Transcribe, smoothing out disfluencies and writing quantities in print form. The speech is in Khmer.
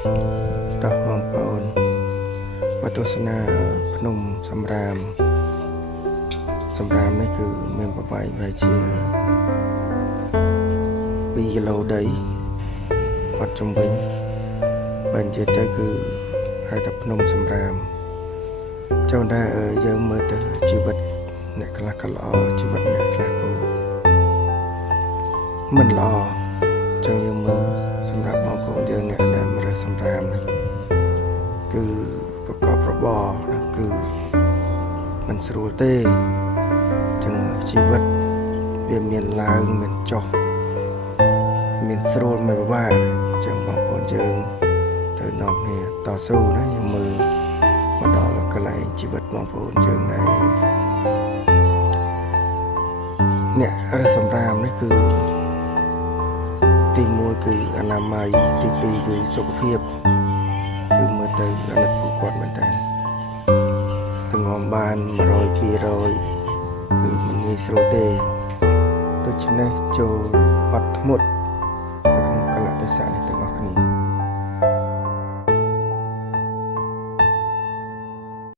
តោះបងប្អូនមកទស្សនាភ្នំសំរាមនេះគឺមានប្រវែងប្រហែលជា2គីឡូដីវត្តជំវិញបើនិយាយទៅគឺហៅថាភ្នំសំរាមចូលដែរយើងមើលទៅជីវិតអ្នកខ្លះក៏ល្អជីវិតអ្នកខ្លះក៏មិនល្អចឹងយើងមើលសម្រាប់បងប្អូនយើងអ្នកដែលមករើសសំរាមនេះគឺប្រកបរបរណាគឺមិនស្រួលទេចឹងជីវិតវាមានឡើងមានចុះមានស្រួលមានពិបាកចឹងបងប្អូនយើងត្រូវនាំគ្នាតស៊ូណាយើងមើលមកដល់កន្លែងជីវិតបងប្អូនយើងដែរអ្នករើសសំរាមនេះគឺទី1គឺអនាម័យទី2គឺសុខភាពគឺមើលទៅអាណិតពួកគាត់មែនតើទាំងងំបាន100 200គឺមិនងាយស្រួលទេដូច្នេះចូលអត់ធ្មត់នៅក្នុងកលៈទេសៈនេះទាំងអស់គ្នា